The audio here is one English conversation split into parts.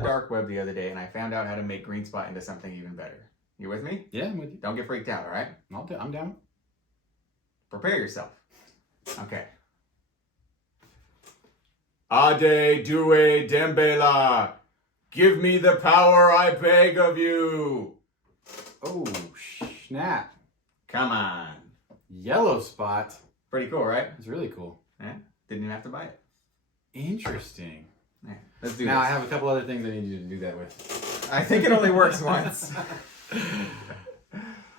the dark web the other day and I found out how to make green spot into something even better. You with me? Yeah, I'm with you. Don't get freaked out, all right? I'm down. Prepare yourself. Okay. Ade Due Dembela, give me the power I beg of you. Oh, snap. Come on. Yellow spot. Pretty cool, right? It's really cool. Yeah. Didn't even have to buy it. Interesting. Yeah. Let's do Now this. I have a couple other things I need you to do that with. I think it only works once.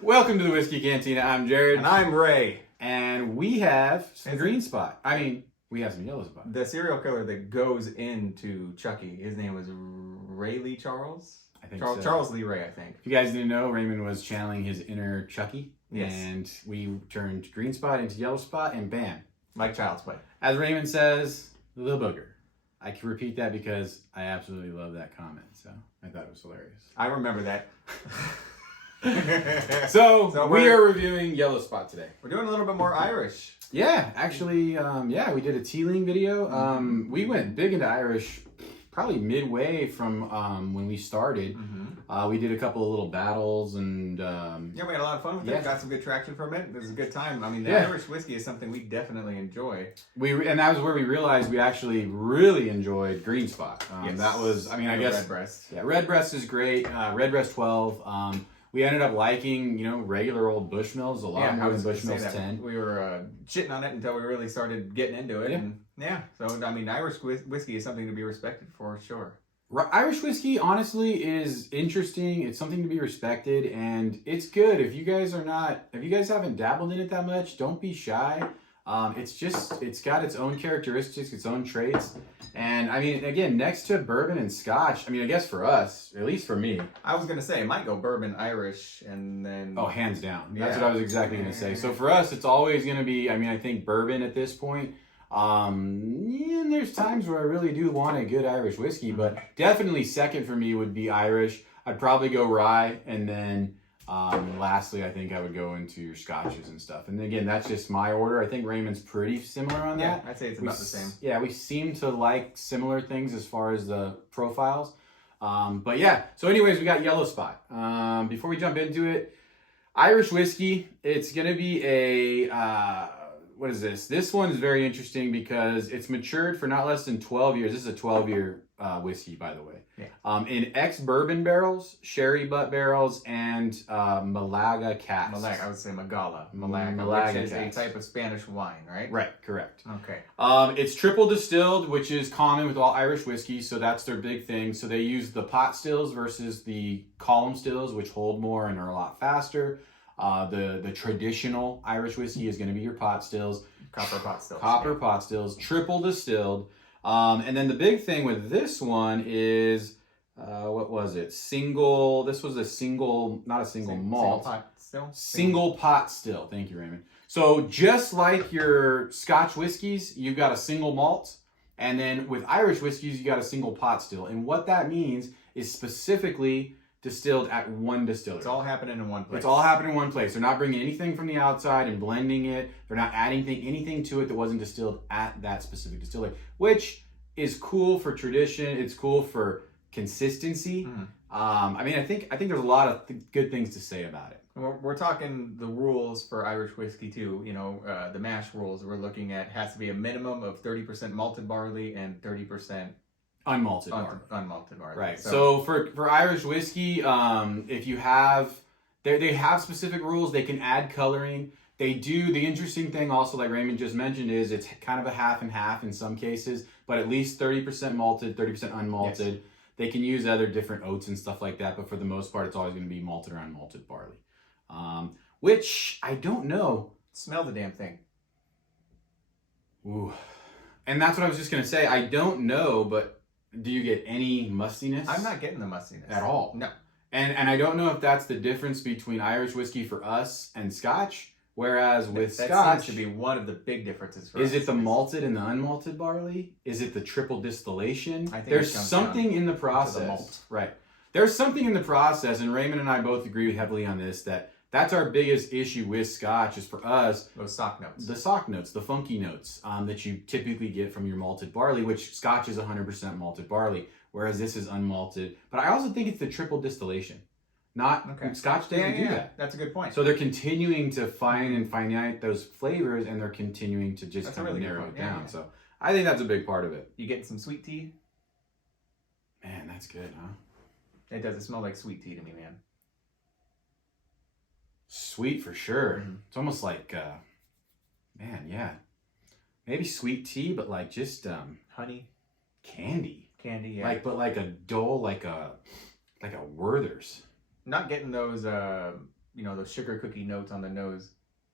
Welcome to the Whiskey Cantina. I'm Jared. And I'm Ray. And we have some green spot. I mean, we have some yellow spot. The serial killer that goes into Chucky, his name was Ray Lee Charles? I think Charles, so. Charles Lee Ray, I think. If you guys didn't know, Raymond was channeling his inner Chucky. Yes. And we turned green spot into yellow spot and bam. Like Child's Play. As Raymond says, the booger. I can repeat that because I absolutely love that comment. So I thought it was hilarious. I remember that. So we are reviewing yellow spot today. We're doing a little bit more Irish. Yeah, actually, we did a tealing video. We went big into Irish probably midway from when we started. We did a couple of little battles and... yeah, we had a lot of fun with it. Got some good traction from it. It was a good time. I mean, the Irish whiskey is something we definitely enjoy. And that was where we realized we actually really enjoyed green spot. That was, I guess... Redbreast. Yeah, Redbreast is great. Redbreast 12. We ended up liking, regular old Bushmills a lot more than Bushmills 10. We were shitting on it until we really started getting into it. Yeah. So, I mean, Irish whiskey is something to be respected for sure. Irish whiskey, honestly, is interesting. It's something to be respected, and it's good. If you guys haven't dabbled in it that much, don't be shy. It's got its own characteristics, its own traits. And I mean, again, next to bourbon and scotch, I guess for us, at least for me. I was going to say, it might go bourbon, Irish, and then... Oh, hands down. That's what I was exactly going to say. So for us, it's always going to be, I think bourbon at this point. And there's times where I really do want a good Irish whiskey, but definitely second for me would be Irish. I'd probably go rye, and then lastly, I think I would go into your scotches and stuff. And again, that's just my order. I think Raymond's pretty similar on that. Yeah, I'd say it's about the same. Yeah, we seem to like similar things as far as the profiles. But yeah, so anyways, we got yellow spot. Before we jump into it, Irish whiskey, it's going to be a... what is this? This one's very interesting because it's matured for not less than 12 years. This is a 12-year whiskey, by the way. Yeah. In ex-bourbon barrels, sherry butt barrels, and Malaga casks. I would say Malaga, Malaga which is a type of Spanish wine, right? Right, correct. Okay. It's triple distilled, which is common with all Irish whiskey, so that's their big thing. So they use the pot stills versus the column stills, which hold more and are a lot faster. The traditional Irish whiskey is going to be your pot stills. Copper pot stills. Pot stills, triple distilled. And then the big thing with this one is, what was it? This was a single, not a single malt. Single pot still? Single pot still. Thank you, Raymond. So just like your Scotch whiskeys, you've got a single malt. And then with Irish whiskeys, you got a single pot still. And what that means is specifically distilled at one distillery. It's all happening in one place. It's all happening in one place. They're not bringing anything from the outside and blending it. They're not adding anything to it that wasn't distilled at that specific distillery, which is cool for tradition. It's cool for consistency. I think there's a lot of good things to say about it. We're talking the rules for Irish whiskey too. The mash rules we're looking at has to be a minimum of 30% malted barley and 30% unmalted barley. Unmalted barley. Right. So for Irish whiskey, if you have, they have specific rules. They can add coloring. They do. The interesting thing also, like Raymond just mentioned, is it's kind of a half and half in some cases, but at least 30% malted, 30% unmalted. Yes. They can use other different oats and stuff like that, but for the most part, it's always going to be malted or unmalted barley. Which I don't know. Smell the damn thing. Ooh. And that's what I was just going to say. I don't know, but do you get any mustiness? I'm not getting the mustiness. At all? No. And I don't know if that's the difference between Irish whiskey for us and Scotch, whereas with Scotch... That seems to be one of the big differences for us. Is it the malted and the unmalted barley? Is it the triple distillation? I think there's something in the process. The malt. Right. There's something in the process, and Raymond and I both agree heavily on this, that's our biggest issue with Scotch is for us... Those sock notes. The sock notes, the funky notes that you typically get from your malted barley, which Scotch is 100% malted barley. whereas this is unmalted. But I also think it's the triple distillation. Not Scotch doesn't do that. That's a good point. So they're continuing to find out those flavors, and they're continuing to just kind of narrow it down. So I think that's a big part of it. You getting some sweet tea? Man, that's good, huh? It does. It smell like sweet tea to me, man. Sweet for sure. It's almost like, man, yeah. Maybe sweet tea, but like just honey, candy, yeah. Like, but like a dull, like a Werther's. Not getting those, those sugar cookie notes on the nose.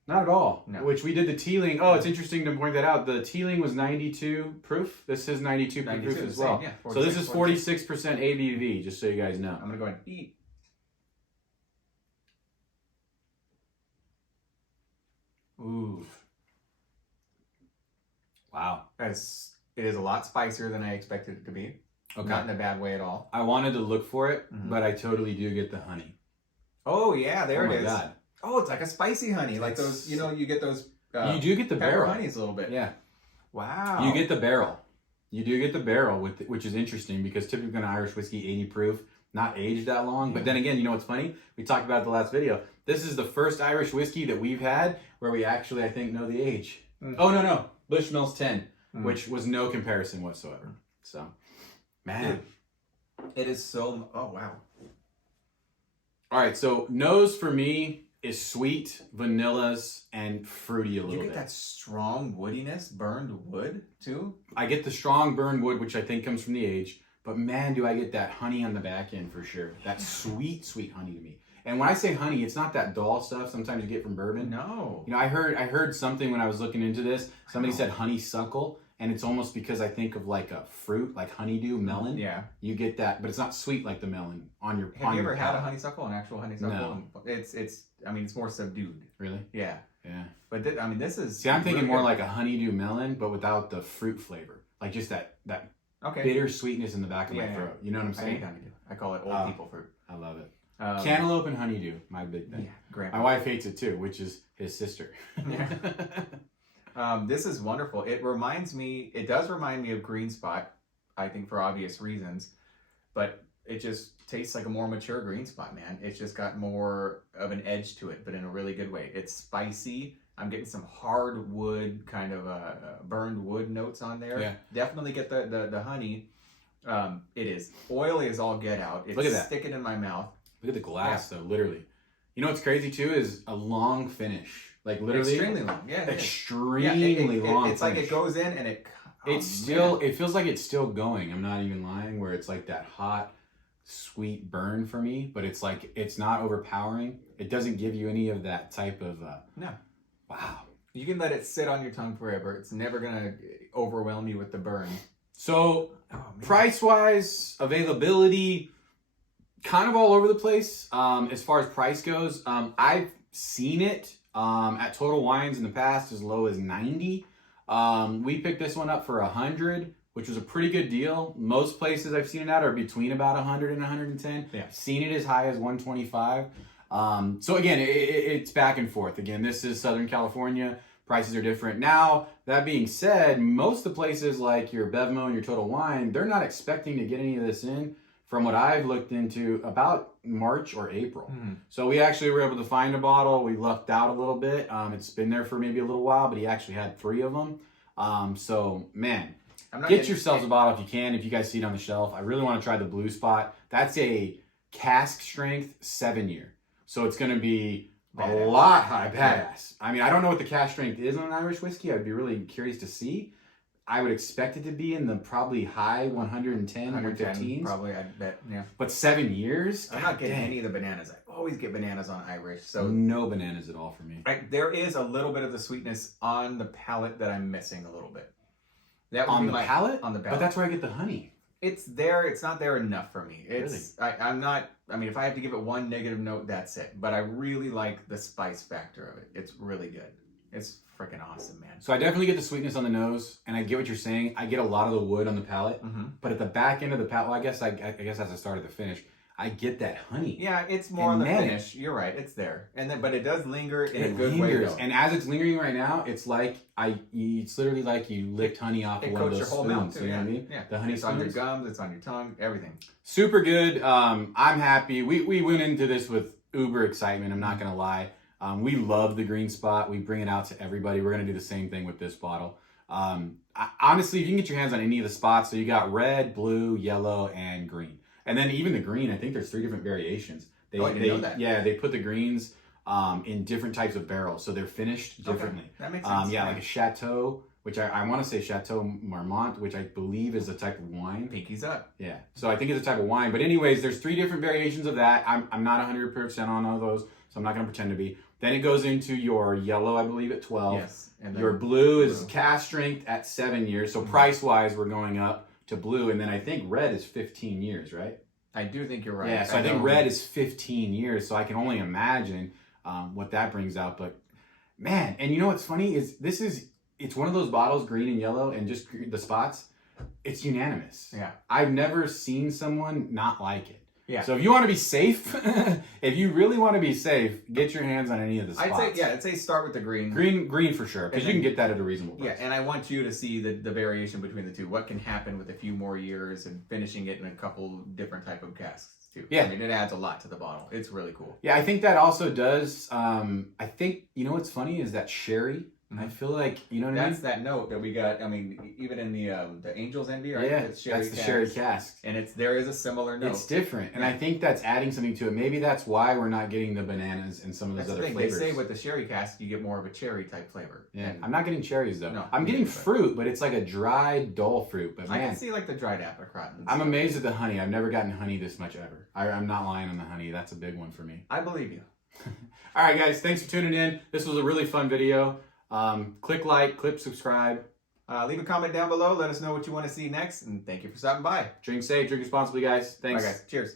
Not at all. No. Which we did the Teeling. Oh, it's interesting to point that out. The Teeling was 92 proof. This is 92 proof as well. Yeah, so this is 46% ABV, just so you guys know. I'm gonna go ahead and eat. Ooh. Wow. It is a lot spicier than I expected it to be. Okay. Not in a bad way at all. I wanted to look for it, but I totally do get the honey. Oh yeah, there it is. God. Oh, it's like a spicy honey, like those. You get those. You do get the barrel honeys a little bit. Yeah. Wow. You get the barrel. You do get the barrel, which is interesting because typically an Irish whiskey 80 proof, not aged that long. But then again, you know what's funny? We talked about it the last video. This is the first Irish whiskey that we've had where we actually, I think, know the age. Oh no, Bushmills 10, which was no comparison whatsoever. So. Man. It is so... Oh, wow. All right, so nose for me is sweet, vanillas, and fruity a little bit. You get that strong woodiness, burned wood, too? I get the strong burned wood, which I think comes from the age. But man, do I get that honey on the back end for sure. That sweet, sweet honey to me. And when I say honey, it's not that dull stuff sometimes you get from bourbon. No. You know, I heard something when I was looking into this. Somebody said honeysuckle. And it's almost because I think of like a fruit, like honeydew, melon. Yeah. You get that, but it's not sweet like the melon on your Have you ever had a honeysuckle, an actual honeysuckle? No. It's more subdued. Really? Yeah. Yeah. But this is... See, I'm thinking more like a honeydew melon, but without the fruit flavor. Like just that bitter sweetness in the back of my throat. You know what I'm saying? I hate honeydew. I call it old people fruit. I love it. Cantaloupe and honeydew, my big thing. Yeah, great. My wife hates it too, which is his sister. Yeah. This is wonderful. It does remind me of Green Spot, I think for obvious reasons, but it just tastes like a more mature Green Spot, man. It's just got more of an edge to it, but in a really good way. It's spicy. I'm getting some hardwood kind of burned wood notes on there. Yeah. Definitely get the honey. It is oily as all get out. It's Look at that. sticking in my mouth. Look at the glass though, literally. You know what's crazy too is a long finish. Like literally extremely long. Yeah. Extremely long. It's like it goes in and it feels like it's still going. I'm not even lying, where it's like that hot, sweet burn for me, but it's like it's not overpowering. It doesn't give you any of that type of no. Wow. You can let it sit on your tongue forever. It's never gonna overwhelm you with the burn. So price-wise, availability, kind of all over the place. As far as price goes, I've seen it at Total Wines in the past as low as 90. We picked this one up for 100, which was a pretty good deal. Most places I've seen it at are between about 100 and 110. Yeah. Seen it as high as 125. So again, it's back and forth. Again, this is Southern California. Prices are different. Now, that being said, most of the places like your Bevmo and your Total Wine, they're not expecting to get any of this in, from what I've looked into, about March or April. So we actually were able to find a bottle. We lucked out a little bit. It's been there for maybe a little while, but he actually had 3 of them. So, man, get yourselves a bottle if you can, if you guys see it on the shelf. I really want to try the Blue Spot. That's a cask strength 7-year. So it's going to be a lot high badass. I mean, I don't know what the cask strength is on an Irish whiskey. I'd be really curious to see. I would expect it to be in the probably high 110, 115s. Probably, I bet, yeah. But 7 years? I'm not getting any of the bananas. I always get bananas on Irish. So no bananas at all for me. There is a little bit of the sweetness on the palate that I'm missing a little bit. That would be my palate? On the palate. But that's where I get the honey. It's there. It's not there enough for me. It's really? I'm not. I mean, if I have to give it one negative note, that's it. But I really like the spice factor of it. It's really good. It's freaking awesome, man. So I definitely get the sweetness on the nose, and I get what you're saying. I get a lot of the wood on the palate, but at the back end of the palate, well, I guess as I started to finish, I get that honey. Yeah, it's more on the finish. You're right, it's there, and then but it does linger in a good way though. And as it's lingering right now, it's like it's literally like you licked honey off of one of those spoons. You know what I mean? Yeah, the honey it's spoons. on your gums, it's on your tongue, everything. Super good. I'm happy. We went into this with uber excitement. I'm not gonna lie. We love the green spot. We bring it out to everybody. We're gonna do the same thing with this bottle. Honestly, if you can get your hands on any of the spots, so you got red, blue, yellow, and green. And then even the green, I think there's 3 different variations. I didn't know that. Yeah, they put the greens in different types of barrels, so they're finished differently. Okay. That makes sense. Yeah, like a Chateau, which I want to say Chateau Marmont, which I believe is a type of wine. Pinkies up. Yeah, so I think it's a type of wine. But anyways, there's 3 different variations of that. I'm not 100% on all those, so I'm not going to pretend to be. Then it goes into your yellow, I believe, at 12. Yes. And your blue is cast strength at 7 years. So price-wise, we're going up to blue. And then I think red is 15 years, right? I do think you're right. Yeah, so I think red is 15 years. So I can only imagine what that brings out. But man, and you know what's funny is it's one of those bottles, green and yellow, and just the spots. It's unanimous. Yeah. I've never seen someone not like it. Yeah. So if you want to be safe, if you really want to be safe, get your hands on any of the spots. I'd say start with the green. Green for sure, because you can get that at a reasonable price. Yeah, and I want you to see the variation between the two. What can happen with a few more years and finishing it in a couple different type of casks too. Yeah. I mean, it adds a lot to the bottle. It's really cool. Yeah, I think that also does. I think, you know what's funny is that sherry. I feel like, you know what I mean? That's that note that we got. I mean, even in the Angel's Envy, right? Yeah, it's sherry that's the sherry cask. And there is a similar note. It's different. And I think that's adding something to it. Maybe that's why we're not getting the bananas and some of those other flavors. They say with the sherry cask, you get more of a cherry type flavor. Yeah, I'm not getting cherries though. No, I'm getting fruit, but it's like a dried, dull fruit. But man, I can see like the dried apricot. I'm amazed at the honey. I've never gotten honey this much ever. I'm not lying on the honey. That's a big one for me. I believe you. All right, guys. Thanks for tuning in. This was a really fun video. Click like, click subscribe. Leave a comment down below. Let us know what you want to see next. And thank you for stopping by. Drink safe, drink responsibly, guys. Thanks. Bye, guys. Cheers.